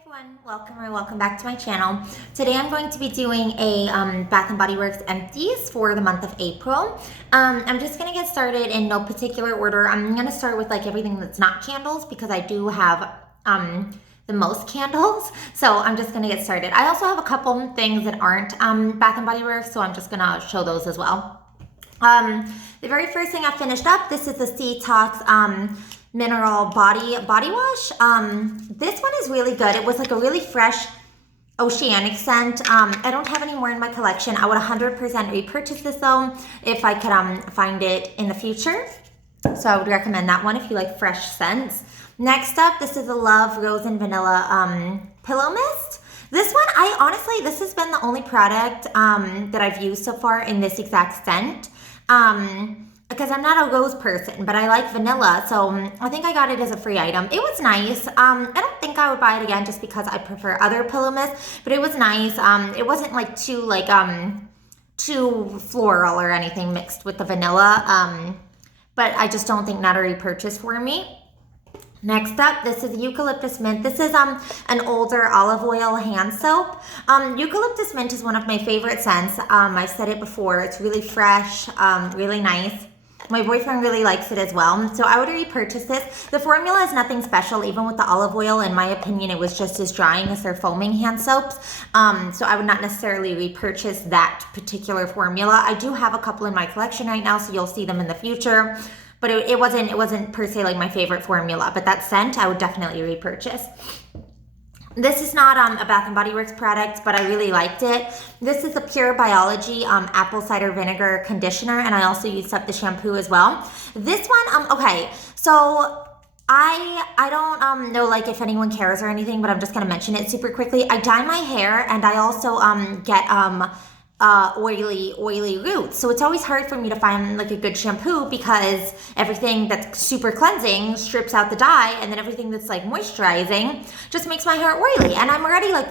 Everyone, welcome back to my channel. Today I'm going to be doing a Bath & Body Works empties for the month of April. I'm just going to get started in no particular order. I'm going to start with like everything that's not candles because I do have the most candles. So I'm just going to get started. I also have a couple things that aren't Bath & Body Works, so I'm just going to show those as well. The very first thing I finished up, this is the Detox mineral body wash. This one is really good. It was like a really fresh oceanic scent. I don't have any more in my collection. I would 100% repurchase this though if I could find it in the future. So I would recommend that one if you like fresh scents. Next up, this is the Love Rose and Vanilla Pillow Mist. This one, this has been the only product that I've used so far in this exact scent. Because I'm not a rose person, but I like vanilla, so I think I got it as a free item. It was nice. I don't think I would buy it again just because I prefer other pillow mists, but it was nice. It wasn't like too floral or anything mixed with the vanilla, but I just don't think not a repurchase for me. Next up, this is Eucalyptus Mint. This is an older olive oil hand soap. Eucalyptus Mint is one of my favorite scents. I've said it before. It's really fresh, really nice. My boyfriend really likes it as well, so I would repurchase this. The formula is nothing special, even with the olive oil. In my opinion, it was just as drying as their foaming hand soaps, so I would not necessarily repurchase that particular formula. I do have a couple in my collection right now, so you'll see them in the future, but it wasn't per se like my favorite formula, but that scent I would definitely repurchase. This is not a Bath & Body Works product, but I really liked it. This is the Pure Biology apple cider vinegar conditioner, and I also used up the shampoo as well. This one, okay, so I don't know like if anyone cares or anything, but I'm just gonna mention it super quickly. I dye my hair, and I also get oily roots. So it's always hard for me to find like a good shampoo because everything that's super cleansing strips out the dye, and then everything that's like moisturizing just makes my hair oily. And I'm already like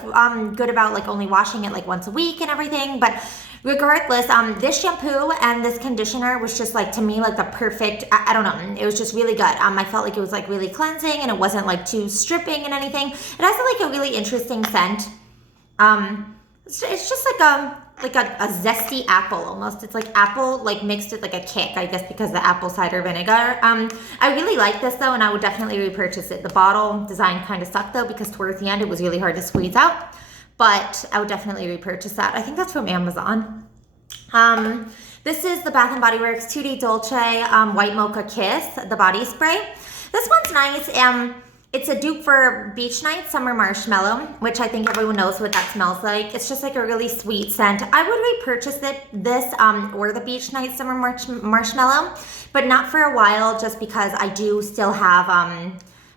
good about like only washing it like once a week and everything. But regardless, this shampoo and this conditioner was just like, to me, like the perfect, I don't know, it was just really good. I felt like it was like really cleansing, and it wasn't like too stripping and anything. It has like a really interesting scent. It's just like a zesty apple almost. It's like apple like mixed with like a kick, I guess, because the apple cider vinegar. I really like this though, and I would definitely repurchase it. The bottle design kind of sucked though, because towards the end it was really hard to squeeze out, but I would definitely repurchase that. I think that's from Amazon. This is the Bath & Body Works Tutti Dolce White Mocha Kiss, the body spray. This one's nice. It's a dupe for Beach Night Summer Marshmallow, which I think everyone knows what that smells like. It's just like a really sweet scent. I would repurchase this or the Beach Night Summer Marshmallow, but not for a while, just because I do still have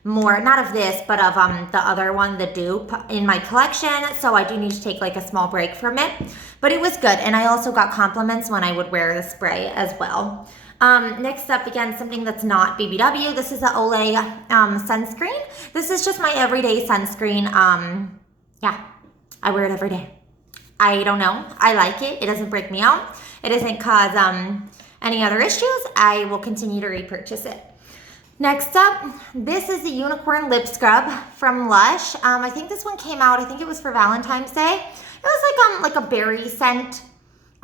more, not of this, but of the other one, the dupe, in my collection. So I do need to take like a small break from it, but it was good. And I also got compliments when I would wear the spray as well. Next up, again, something that's not BBW. This is the Olay sunscreen. This is just my everyday sunscreen. Yeah, I wear it every day. I don't know. I like it. It doesn't break me out. It doesn't cause any other issues. I will continue to repurchase it. Next up, this is the Unicorn Lip Scrub from Lush. I think this one came out, I think it was for Valentine's Day. It was like a berry scent.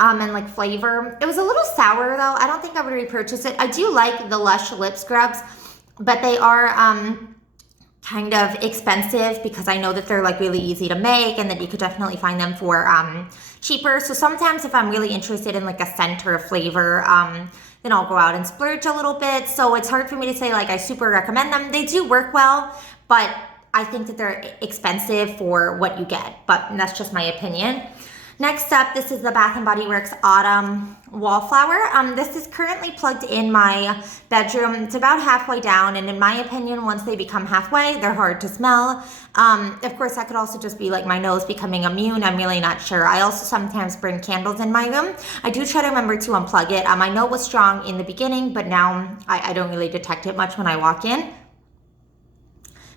And like flavor. It was a little sour though. I don't think I would repurchase it. I do like the Lush lip scrubs, but they are kind of expensive because I know that they're like really easy to make, and that you could definitely find them for cheaper. So sometimes if I'm really interested in like a scent or a flavor, then I'll go out and splurge a little bit. So it's hard for me to say like I super recommend them. They do work well, but I think that they're expensive for what you get, but that's just my opinion. Next up, this is the Bath & Body Works Autumn Wallflower. This is currently plugged in my bedroom. It's about halfway down, and in my opinion, once they become halfway, they're hard to smell. Of course, that could also just be like my nose becoming immune. I'm really not sure. I also sometimes burn candles in my room. I do try to remember to unplug it. I know it was strong in the beginning, but now I don't really detect it much when I walk in.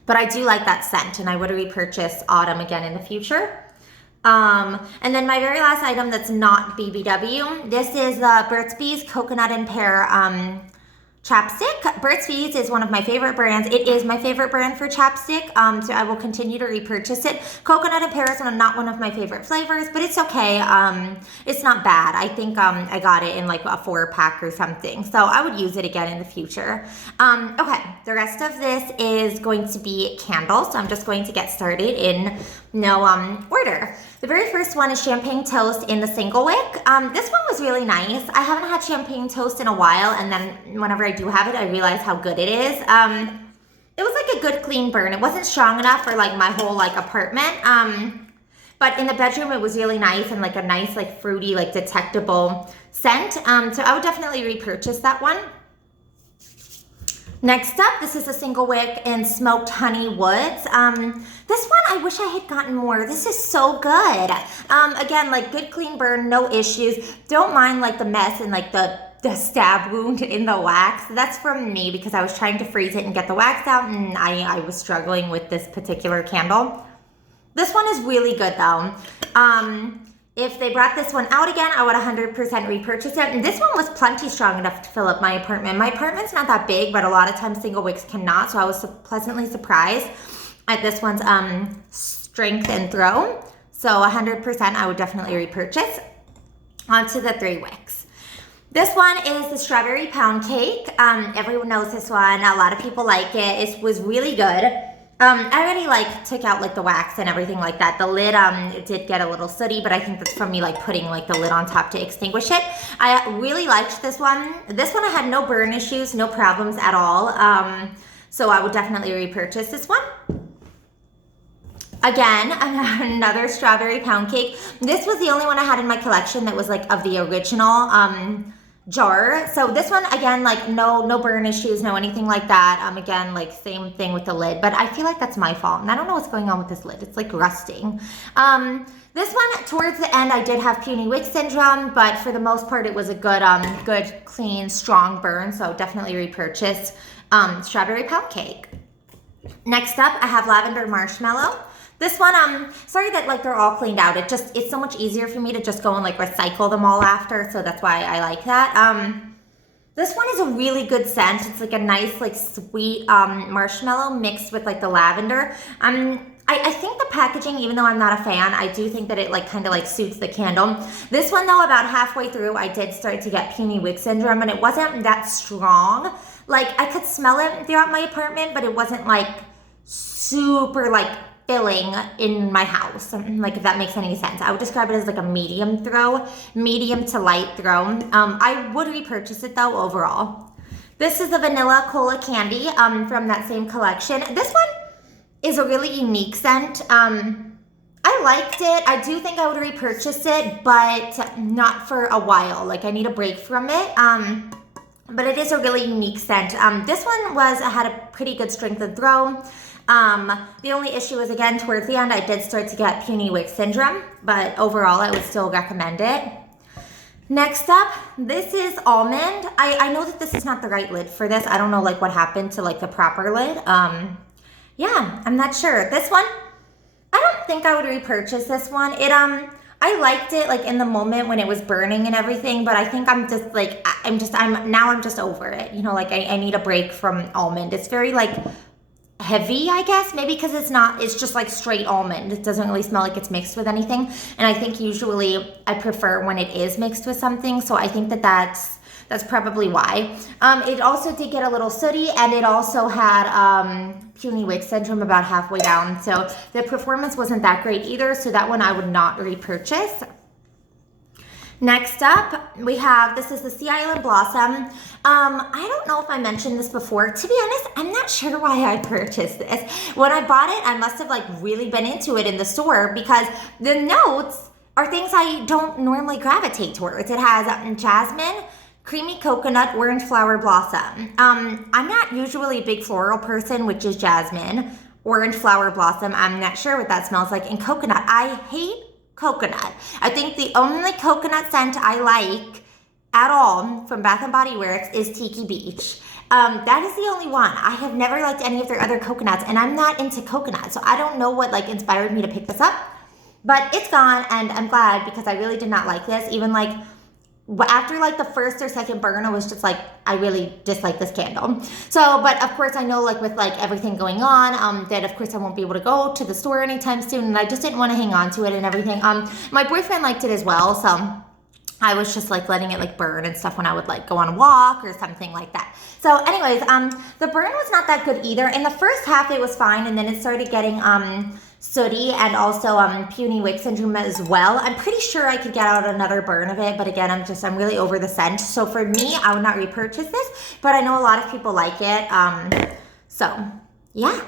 But I do like that scent, and I would repurchase Autumn again in the future. And then my very last item that's not BBW, this is Burt's Bees Coconut and Pear chapstick. Burt's Bees is one of my favorite brands. It is my favorite brand for chapstick, so I will continue to repurchase it. Coconut and pears are not one of my favorite flavors, but it's okay. It's not bad. I think I got it in like a 4-pack or something, so I would use it again in the future. Okay, the rest of this is going to be candles, so I'm just going to get started in no order. The very first one is champagne toast in the single wick. This one was really nice. I haven't had champagne toast in a while, and then whenever I do have it, I realize how good it is. It was like a good clean burn. It wasn't strong enough for like my whole like apartment. But in the bedroom, it was really nice and like a nice like fruity like detectable scent. So I would definitely repurchase that one. Next up, this is a single wick in smoked honey woods. This one, I wish I had gotten more. This is so good. Again, like good clean burn, no issues. Don't mind like the mess and like the stab wound in the wax. That's from me because I was trying to freeze it and get the wax out, and I was struggling with this particular candle. This one is really good though. If they brought this one out again, I would 100% repurchase it. And this one was plenty strong enough to fill up my apartment. My apartment's not that big, but a lot of times single wicks cannot. So I was pleasantly surprised at this one's strength and throw. So 100% I would definitely repurchase. On to the 3 wicks. This one is the strawberry pound cake. Everyone knows this one. A lot of people like it. It was really good. I already like took out like the wax and everything like that. The lid, it did get a little sooty, but I think that's from me like putting like the lid on top to extinguish it. I really liked this one. This one I had no burn issues, no problems at all. So I would definitely repurchase this one. Again, another strawberry pound cake. This was the only one I had in my collection that was like of the original jar. So this one, again, like no burn issues, no anything like that. Again, like same thing with the lid, but I feel like that's my fault. And I don't know what's going on with this lid. It's like rusting. This one, towards the end, I did have puny wick syndrome, but for the most part, it was a good, good, clean, strong burn. So definitely repurchase strawberry pound cake. Next up, I have lavender marshmallow. This one, sorry that like they're all cleaned out. It's so much easier for me to just go and like recycle them all after. So that's why I like that. This one is a really good scent. It's like a nice like sweet marshmallow mixed with like the lavender. I think the packaging, even though I'm not a fan, I do think that it like kind of like suits the candle. This one though, about halfway through, I did start to get puny wick syndrome, and it wasn't that strong. Like I could smell it throughout my apartment, but it wasn't like super like filling in my house, like if that makes any sense. I would describe it as like a medium to light throw. I would repurchase it though overall. This is the vanilla cola candy from that same collection. This one is a really unique scent. I liked it. I do think I would repurchase it, but not for a while. Like I need a break from it. But it is a really unique scent. This one had a pretty good strength of throw. The only issue is, again, towards the end, I did start to get puny wick syndrome, but overall, I would still recommend it. Next up, this is almond. I know that this is not the right lid for this. I don't know, like, what happened to, like, the proper lid. Yeah, I'm not sure. This one, I don't think I would repurchase this one. I liked it, like, in the moment when it was burning and everything, but I think I'm just, like, I'm just over it. You know, like, I need a break from almond. It's very, like, heavy, I guess, maybe because it's just like straight almond. It doesn't really smell like it's mixed with anything, and I think usually I prefer when it is mixed with something, so I think that's probably why. It also did get a little sooty, and it also had puny wick syndrome about halfway down, so the performance wasn't that great either, so that one I would not repurchase. Next up, we have, this is the Sea Island Blossom. I don't know if I mentioned this before. To be honest, I'm not sure why I purchased this. When I bought it, I must have like really been into it in the store because the notes are things I don't normally gravitate towards. It has jasmine, creamy coconut, orange flower blossom. I'm not usually a big floral person, which is jasmine, orange flower blossom. I'm not sure what that smells like, and coconut. I hate coconut. I think the only coconut scent I like at all from Bath & Body Works is Tiki Beach. That is the only one. I have never liked any of their other coconuts, and I'm not into coconut, so I don't know what like inspired me to pick this up, but it's gone, and I'm glad because I really did not like this. Even like after like the first or second burn, I was just like, I really dislike this candle. So, but of course I know like with like everything going on, that of course I won't be able to go to the store anytime soon, and I just didn't want to hang on to it and everything. My boyfriend liked it as well, so I was just like letting it like burn and stuff when I would like go on a walk or something like that. So anyways, the burn was not that good either. In the first half it was fine, and then it started getting sooty and also puny wick syndrome as well. I'm pretty sure I could get out another burn of it, but again, I'm really over the scent. So for me, I would not repurchase this, but I know a lot of people like it. So yeah.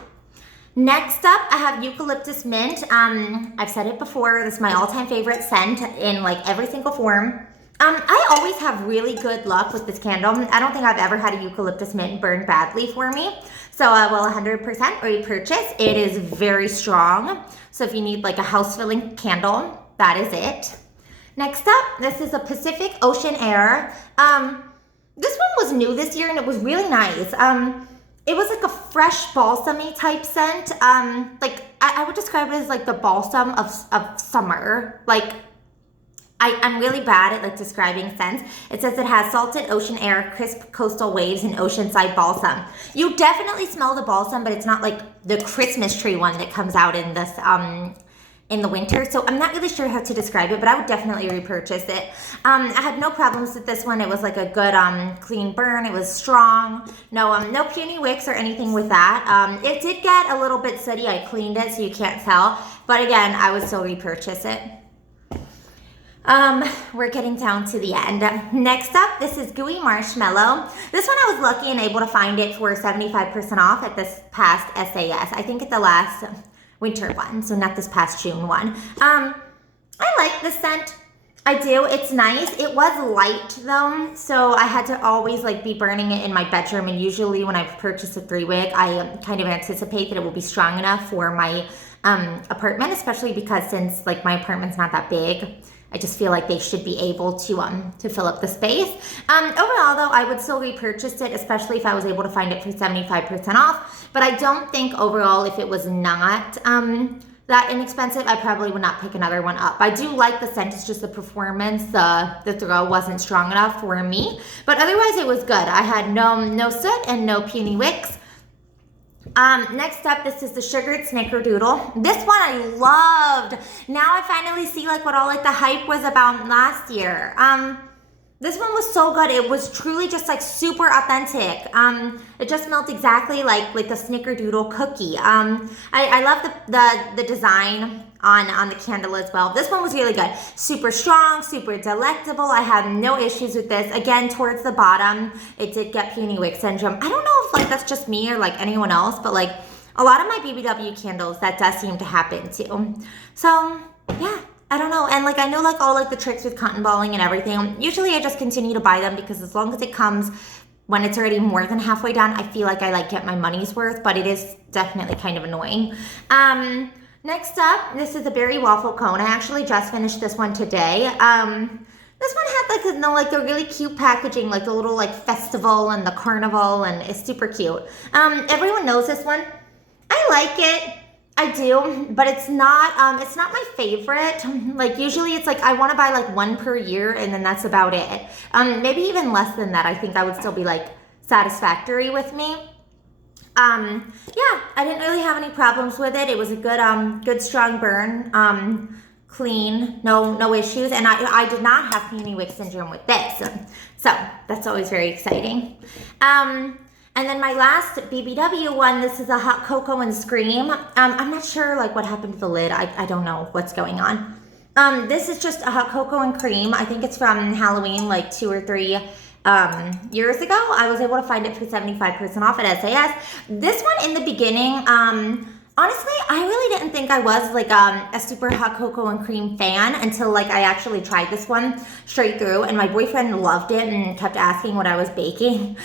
Next up, I have Eucalyptus Mint. I've said it before, this is my all-time favorite scent in like every single form. I always have really good luck with this candle. I don't think I've ever had a Eucalyptus Mint burn badly for me. So I will 100% repurchase. It is very strong. So if you need like a house-filling candle, that is it. Next up, this is a Pacific Ocean Air. This one was new this year and it was really nice. It was like a fresh balsamy type scent. Like I would describe it as like the balsam of summer. Like I'm really bad at like describing scents. It says it has salted ocean air, crisp coastal waves, and oceanside balsam. You definitely smell the balsam, but it's not like the Christmas tree one that comes out in this in the winter. So I'm not really sure how to describe it, but I would definitely repurchase it. I had no problems with this one. It was like a good clean burn. It was strong. No puny wicks or anything with that. It did get a little bit sooty. I cleaned it so you can't tell, but again, I would still repurchase it. We're getting down to the end. Next up, this is Gooey Marshmallow. This one I was lucky and able to find it for 75% off at this past SAS. I think at the last winter one, so not this past June one. I like the scent. I do. It's nice. It was light though, so I had to always like be burning it in my bedroom, and usually when I purchase a 3-wick, I kind of anticipate that it will be strong enough for my apartment, especially because since like my apartment's not that big, I just feel like they should be able to fill up the space. Overall though, I would still repurchase it, especially if I was able to find it for 75% off. But I don't think overall, if it was not that inexpensive, I probably would not pick another one up. I do like the scent, it's just the performance, the throw wasn't strong enough for me. But otherwise it was good. I had no soot and no puny wicks. Next up, this is the Sugared Snickerdoodle. This one I loved. Now I finally see like what all like the hype was about last year. This one was so good. It was truly just like super authentic. It just smelled exactly like a Snickerdoodle cookie. I love the design on the candle as well. This one was really good. Super strong, super delectable. I had no issues with this. Again, towards the bottom, it did get puny wick syndrome. I don't know if like that's just me or like anyone else, but like a lot of my BBW candles, that does seem to happen too. So yeah, I don't know. And like I know like all like the tricks with cotton balling and everything. Usually I just continue to buy them because as long as it comes when it's already more than halfway done, I feel like I like get my money's worth, but it is definitely kind of annoying. Next up, this is a berry waffle cone. I actually just finished this one today. This one had like the really cute packaging, like the little like festival and the carnival, and it's super cute. Everyone knows this one. I like it. I do, but it's not my favorite. Like usually it's like I want to buy like one per year and then that's about it. Maybe even less than that. I think I would still be like satisfactory with me. Yeah, I didn't really have any problems with it. It was a good strong burn, clean, no issues, and I did not have puny wick syndrome with this, so that's always very exciting. And then my last BBW one, this is a hot cocoa and scream. I'm not sure like what happened to the lid. I don't know what's going on. This is just a hot cocoa and cream. I think it's from Halloween, like 2 or 3 years ago. I was able to find it for 75% off at SAS. This one in the beginning, honestly, I really didn't think I was like a super hot cocoa and cream fan until like I actually tried this one straight through, and my boyfriend loved it and kept asking what I was baking.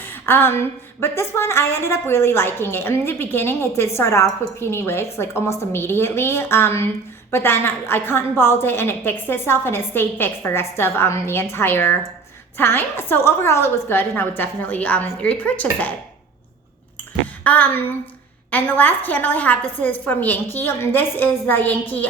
But this one, I ended up really liking it. In the beginning, it did start off with puny wicks, like almost immediately. But then I cotton balled it and it fixed itself, and it stayed fixed the rest of the entire time. So overall, it was good, and I would definitely repurchase it. And the last candle I have, this is from Yankee. This is the Yankee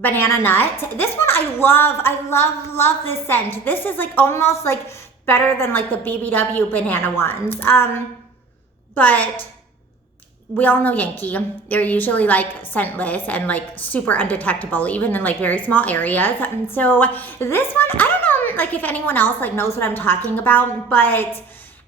banana nut. This one I love this scent. This is like almost like better than like the BBW banana ones. But we all know Yankee. They're usually like scentless and like super undetectable, even in like very small areas. And so this one, I don't know like if anyone else like knows what I'm talking about, but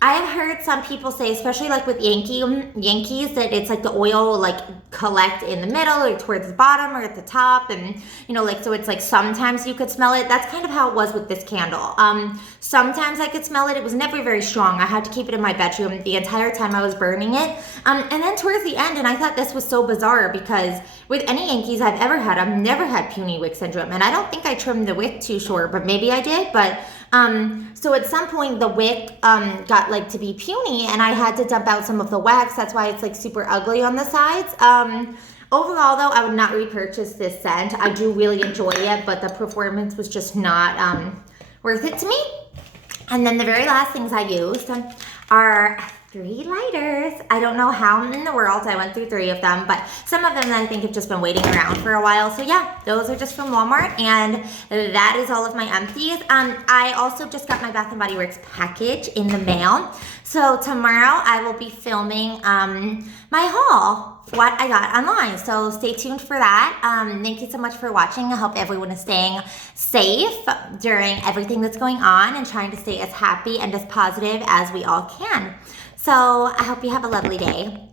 I have heard some people say, especially like with Yankees, that it's like the oil will like collect in the middle or towards the bottom or at the top, and you know, like, so it's like sometimes you could smell it. That's kind of how it was with this candle. Sometimes I could smell it. It was never very strong. I had to keep it in my bedroom the entire time I was burning it. And then towards the end, and I thought this was so bizarre because with any Yankees I've ever had, I've never had puny wick syndrome, and I don't think I trimmed the wick too short, but maybe I did. But so at some point the wick got like to be puny, and I had to dump out some of the wax. That's why it's like super ugly on the sides. Overall though, I would not repurchase this scent. I do really enjoy it, but the performance was just not worth it to me. And then the very last things I used are 3 lighters. I don't know how in the world I went through 3 of them, but some of them I think have just been waiting around for a while. So yeah, those are just from Walmart, and that is all of my empties. I also just got my Bath & Body Works package in the mail. So tomorrow I will be filming my haul, what I got online. So stay tuned for that. Thank you so much for watching. I hope everyone is staying safe during everything that's going on and trying to stay as happy and as positive as we all can. So I hope you have a lovely day.